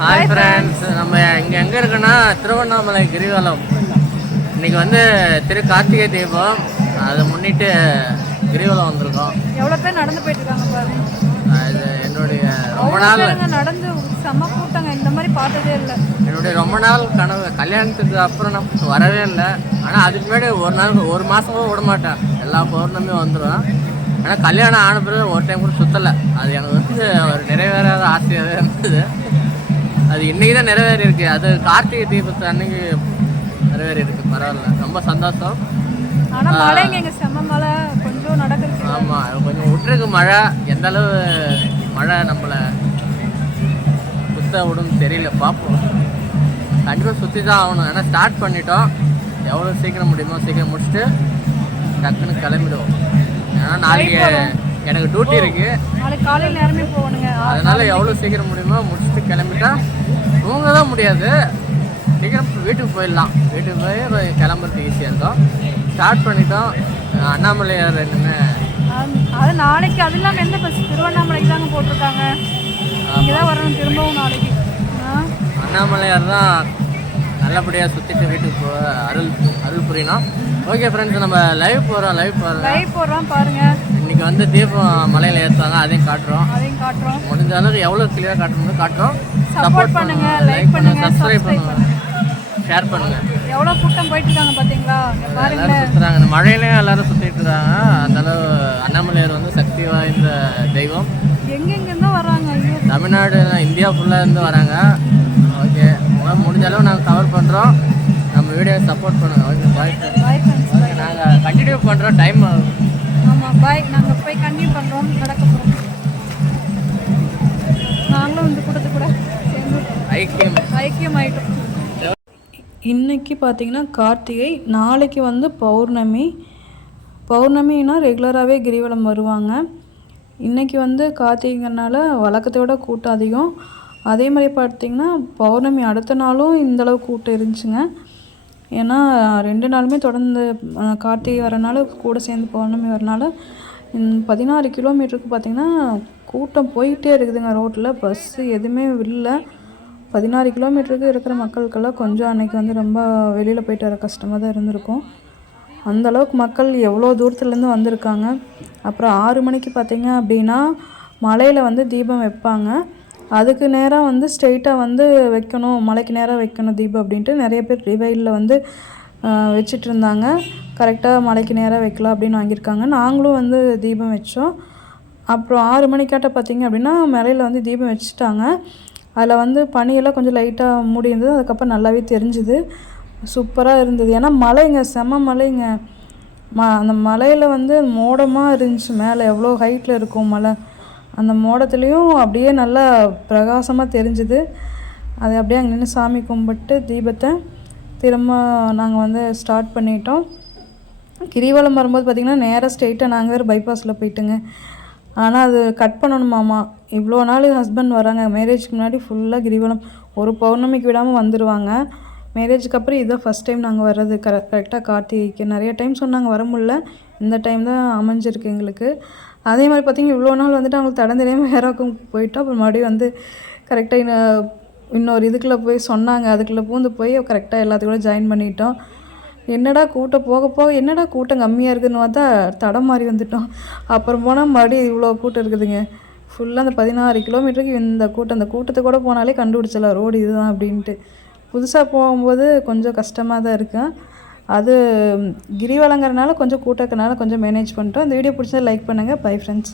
Hi friends நம்ம இங்கே எங்கே இருக்கோன்னா திருவண்ணாமலை கிரிவலம். இன்னைக்கு வந்து திரு கார்த்திகை தீபம். அதை முன்னிட்டு கிரிவலம் வந்திருக்கோம். எவ்வளோ பேர் நடந்து போயிட்டு இருக்காங்க பாருங்க. அது என்னுடைய ரொம்ப நாள் நடந்து செம்ம கூட்டங்க. இந்த மாதிரி பார்த்ததே இல்லை. என்னுடைய ரொம்ப நாள் கனவு. கல்யாணத்துக்கு அப்புறம் நான் வரவே இல்லை. ஆனால் அதுக்கு முன்னாடி ஒரு நாள் ஒரு மாதம் கூட விட மாட்டேன். எல்லா பௌர்ணமியும் வந்துடும் ஆனால் கல்யாணம் ஆன பிறகு ஒரு டைம் கூட சுற்றலை அது எனக்கு வந்து ஒரு நிறைவேறாத ஆசையாகவே இருந்தது. அது இன்னைக்கு தான் நிறைவேறி இருக்கு அது கார்த்திகை தீபத்து அன்னைக்கு நிறைவேறி இருக்கு பரவாயில்ல. ரொம்ப சந்தோஷம். ஆனா மழைங்க எங்க செம்ம மழை. கொஞ்சம் நடக்கிறதுக்கு ஆமாம் கொஞ்சம் விட்டுருக்கு மழை. எந்த அளவு மழை நம்மளை சுத்த விடும் தெரியல. பார்ப்போம். கண்டிப்பாக சுற்றி தான் ஆகணும். ஏன்னா ஸ்டார்ட் பண்ணிட்டோம். எவ்வளோ சீக்கிரம் முடியுமோ சீக்கிரம் முடிச்சுட்டு டக்குன்னு கிளம்பிடுவோம். ஏன்னா நாளைக்கு எனக்கு டியூட்டி இருக்கு. நாளைக்கு காலையில் நேரமே போகணுங்க. அதனால எவ்வளோ சீக்கிரம் முடியுமோ முடிச்சுட்டு கிளம்பிட்டா தூங்க தான் முடியாது. சீக்கிரம் வீட்டுக்கு போயிடலாம். வீட்டுக்கு போய் போய் கிளம்புறதுக்கு ஈஸியாக இருக்கும். ஸ்டார்ட் பண்ணிட்டோம். அண்ணாமலையார் என்னென்ன அது- நாளைக்கு அது இல்லாமல் எந்த பஸ் திருவண்ணாமலைக்கு தாங்க போட்டிருக்காங்க. இங்கே தான் வரணும் திரும்பவும் நாளைக்கு. அண்ணாமலையார் தான் நல்லபடியாக சுற்றிட்டு வீட்டுக்கு போ அருள் அருள் புரியணும். ஓகே ஃப்ரெண்ட்ஸ் நம்ம லைவ் போகிறோம் லைவ் போகிறோம் லைவ் போடுறோம் பாருங்க. வந்து தீபம் மலையில் ஏற்றுவாங்க அதையும் காட்டுறோம். அதையும் காட்டுறோம். முடிஞ்ச அளவுக்கு எவ்வளோ கிளியராக காட்டணுமோ காட்டுறோம். Support பண்ணுங்க, like பண்ணுங்க, சப்ஸ்கிரைப் பண்ணுங்க. ஷேர் பண்ணுங்க. எவ்வளோ கூட்டம் போயிட்டு இருக்காங்க பார்த்தீங்களா எல்லாரும் சுற்றுறாங்க இந்த மழையிலையும் எல்லாரும் சுற்றிட்டு இருக்காங்க. அளவு அண்ணாமலையார் வந்து சக்தி வாய்ந்த தெய்வம். எங்கெங்கேருந்தோ வர்றாங்க ஐயோ. தமிழ்நாடு இந்தியா ஃபுல்லாக இருந்து வராங்க. ஓகே உங்களால் முடிஞ்ச அளவு நாங்கள் கவர் பண்ணுறோம் நம்ம வீடியோ சப்போர்ட் பண்ணுங்க. ஓகே பாய் நாங்கள் கண்டினியூ பண்ணுறோம் டைம் ஆகும் ஆமாம் பாய் நாங்கள் போய் கண்டினியூ பண்ணுறோம் நடக்க போகிறோம் நாங்களும் இந்த கூட்டத்து கூட சேர்ந்து ஐக்கியம். ஐக்கியமாயிட்டோம் இன்னைக்கு பார்த்தீங்கன்னா கார்த்திகை நாளைக்கு வந்து பௌர்ணமி. பௌர்ணமினா ரெகுலராகவே கிரிவலம் வருவாங்க. இன்னைக்கு வந்து கார்த்திகைங்கிறனால வழக்கத்தை விட கூட்டம் அதிகம். அதே மாதிரி பார்த்தீங்கன்னா பௌர்ணமி அடுத்த நாளும் இந்த அளவு கூட்டம் இருந்துச்சுங்க. ஏன்னா ரெண்டு நாளுமே தொடர்ந்து கார்த்திகை வரனால கூட சேர்ந்து பௌர்ணமி வரனால பதினாறு கிலோமீட்டருக்கு பார்த்தீங்கன்னா கூட்டம் போயிட்டே இருக்குதுங்க ரோட்டில் பஸ்ஸு எதுவுமே இல்லை பதினாறு கிலோமீட்டருக்கு இருக்கிற மக்களுக்கெல்லாம் கொஞ்சம் அன்னைக்கு வந்து ரொம்ப வெளியில் போயிட்டு வர கஷ்டமாக தான் இருந்திருக்கும். அந்த அளவுக்கு மக்கள் எவ்வளோ தூரத்துலேருந்து வந்திருக்காங்க. அப்புறம் ஆறு மணிக்கு பார்த்தீங்க அப்படின்னா மலையில் வந்து தீபம் வைப்பாங்க. அதுக்கு நேராக வந்து ஸ்ட்ரெயிட்டாக வந்து வைக்கணும் மலைக்கு நேராக வைக்கணும் தீபம் அப்படின்ட்டு நிறைய பேர் ரிவைலில் வந்து ஆஹ், வச்சிட்டு இருந்தாங்க. கரெக்டாக மலைக்கு நேராக வைக்கலாம் அப்படின்னு வாங்கியிருக்காங்க. நாங்களும் வந்து தீபம் வச்சோம். அப்புறம் ஆறு மணிக்காட்ட பார்த்திங்க அப்படின்னா மலையில் வந்து தீபம் வச்சுட்டாங்க. அதில் வந்து பனியெல்லாம் கொஞ்சம் லைட்டாக மூடி இருந்தது. அதுக்கப்புறம் நல்லாவே தெரிஞ்சுது. சூப்பராக இருந்தது. ஏன்னா மலைங்க செம மலைங்க. ம அந்த மலையில் வந்து மோடமாக இருந்துச்சு மேலே. எவ்வளோ ஹைட்டில் இருக்கும் மலை. அந்த மோடத்துலேயும் அப்படியே நல்லா பிரகாசமாக தெரிஞ்சுது. அது அப்படியே அங்கே நின்று சாமி கும்பிட்டு தீபத்தை திரும்ப நாங்கள் வந்து ஸ்டார்ட் பண்ணிட்டோம். கிரிவலம் வரும்போது பார்த்திங்கன்னா நேராக ஸ்ட்ரெயிட்டாக நாங்கள் வேறு பைபாஸில் போயிட்டுங்க. ஆனால் அது கட் பண்ணணுமாமா இவ்வளோ நாள் ஹஸ்பண்ட் வராங்க. மேரேஜ்க்கு முன்னாடி ஃபுல்லாக கிரிவலம். ஒரு பௌர்ணமிக்கு விடாமல் வந்துடுவாங்க மேரேஜுக்கு அப்புறம் இதுதான் ஃபஸ்ட் டைம் நாங்கள் வர்றது. கரெ கரெக்டாக கார்த்திகைக்கு. நிறைய டைம் சொன்னாங்க வர முடியல. இந்த டைம் தான் அமைஞ்சிருக்கு எங்களுக்கு. அதே மாதிரி பார்த்திங்கன்னா இவ்வளோ நாள் வந்துட்டு அவங்களுக்கு தடம் தெரியாமல் போயிட்டோம். அப்புறம் மறுபடியும் வந்து கரெக்டாக இன்னொரு இதுக்குள்ளே போய் சொன்னாங்க. அதுக்குள்ளே பூந்து போய் கரெக்டாக எல்லாத்துக்கூட ஜாயின் பண்ணிட்டோம். என்னடா கூட்டம்? போக போக என்னடா கூட்டம் கம்மியாக இருக்குதுன்னு பார்த்தா தடம் மாறி வந்துட்டோம். அப்புறம் போனால் மறுபடியும் இவ்வளோ கூட்டம் இருக்குதுங்க. ஃபுல்லாக அந்த பதினாறு கிலோமீட்டருக்கு இந்த கூட்டம் அந்த கூட்டத்தை கூட போனாலே கண்டுபிடிச்சலாம் ரோடு இதுதான் அப்படின்ட்டு. புதுசாக போகும்போது கொஞ்சம் கஷ்டமாக தான் இருக்கும் அது கிரிவலங்கிறனால கொஞ்சம் கூட்டம் இருக்கனால கொஞ்சம் மேனேஜ் பண்ணிட்டோம். இந்த வீடியோ பிடிச்சா லைக் பண்ணுங்கள் பை ஃப்ரெண்ட்ஸ்